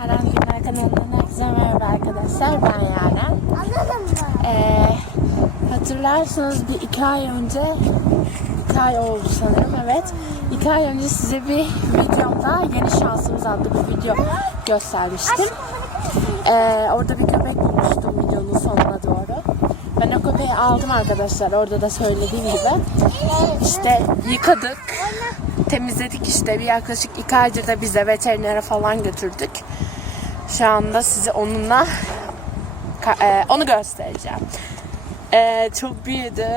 Yaren Günler kanalından herkese merhaba arkadaşlar. Ben Yaren. Anladın mı? Ee, hatırlarsınız bir iki ay önce, iki ay oldu sanırım evet. İki ay önce size bir videomda yeni şansımız adlı bir video göstermiştim. Ee, orada bir köpek bulmuştum videonun sonuna doğru. Ben o köpeği aldım arkadaşlar orada da söylediğim gibi. İşte yıkadık, temizledik işte bir yaklaşık iki aydır da biz de veterinere falan götürdük. Şu anda size onunla e, onu göstereceğim. E, çok büyüdü.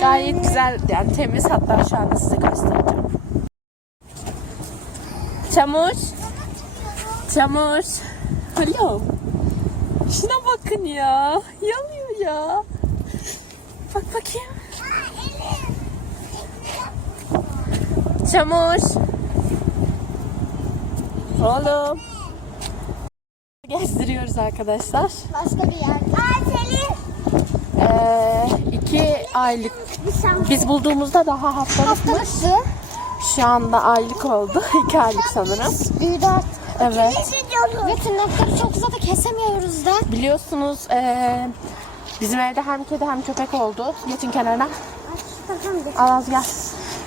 Gayet güzel yani temiz hatta şu anda size göstereceğim. Çamur. Çamur. Alo. Şuna bakın ya. Yanıyor ya. Bak bakayım. Çamur. Oğlum. Gezdiriyoruz arkadaşlar. Başka bir yer. Aa Selin. Ee, iki aylık. Biz bulduğumuzda daha haftalıkmış. Şu anda aylık oldu. İki aylık sanırım. Büyüdü artık. Evet. Ve tırnakları çok uzadı kesemiyoruz da. Biliyorsunuz ee, bizim evde hem kedi hem köpek oldu. Geçin kenarına. Al az gel.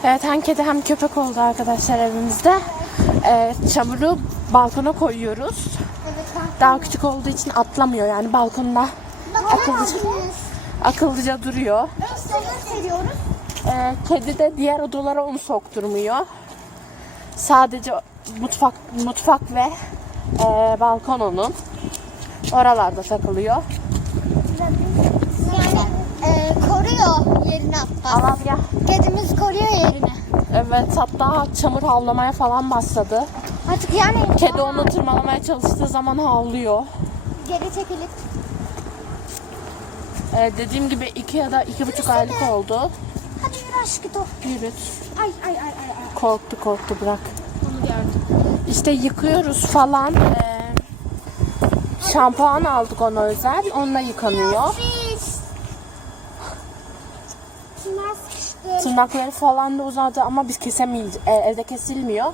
Evet hem kedi hem köpek oldu arkadaşlar evimizde. Ee, çamuru balkona koyuyoruz. Daha küçük olduğu için atlamıyor yani balkonda akıllıca, akıllıca duruyor. Ee, kedi de diğer odalara onu sokturmuyor. Sadece mutfak mutfak ve e, balkon onun. Oralarda takılıyor. Yani e, al gel. Kedimiz koruyor yerini. Evet hatta çamur havlamaya falan başladı. Artık yani Kedi onu tırmalamaya çalıştığı zaman havlıyor. geri çekilip Ee, dediğim gibi iki ya da iki buçuk aylık oldu. hadi yürü aşkım. Yürüt. Ay ay ay ay. ay. Korktu korktu bırak. Onu gördüm. İşte yıkıyoruz falan. Ee, şampuan aldık ona özel. Onunla yıkanıyor. Tırnağı sıkıştı. Tırnakları falan da uzadı ama biz kesemeyiz. E, evde kesilmiyor.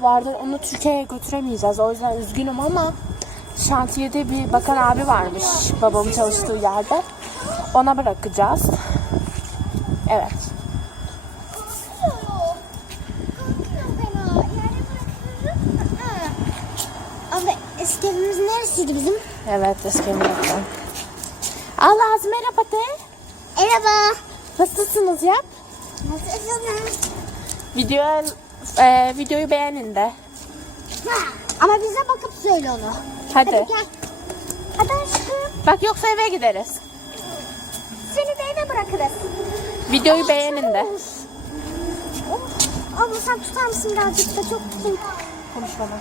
Vardır onu Türkiye'ye götüremeyeceğiz. O yüzden üzgünüm ama şantiyede bir bakan abi varmış babamın çalıştığı yerde. Ona bırakacağız. Evet. Abla eski evimiz neresiydi bizim? Evet eskemiyattan. Allah az merhaba de. Merhaba. Nasılsınız ya? Nasılsınız? Video, e, videoyu beğenin de. Ama bize bakıp söyle onu. Hadi. Hadi gel. Hadi aşkım. Bak yoksa eve gideriz. Seni de eve bırakırız. Videoyu beğenin de. Oh, Abla sen tutar mısın birazcık da çok tutun. Konuş bana.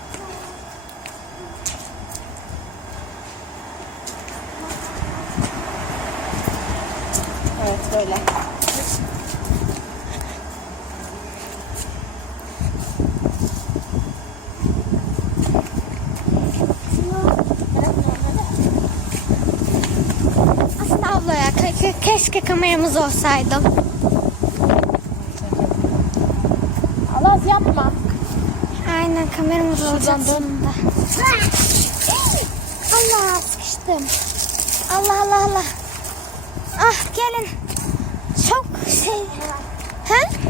Evet böyle. Aslında abla ya ke- ke- keşke kameramız olsaydı. Allah yapma. Aynen kameramız olacak sonunda. Allah sıkıştım. Allah Allah Allah. Ah gelin. Çok şey. He?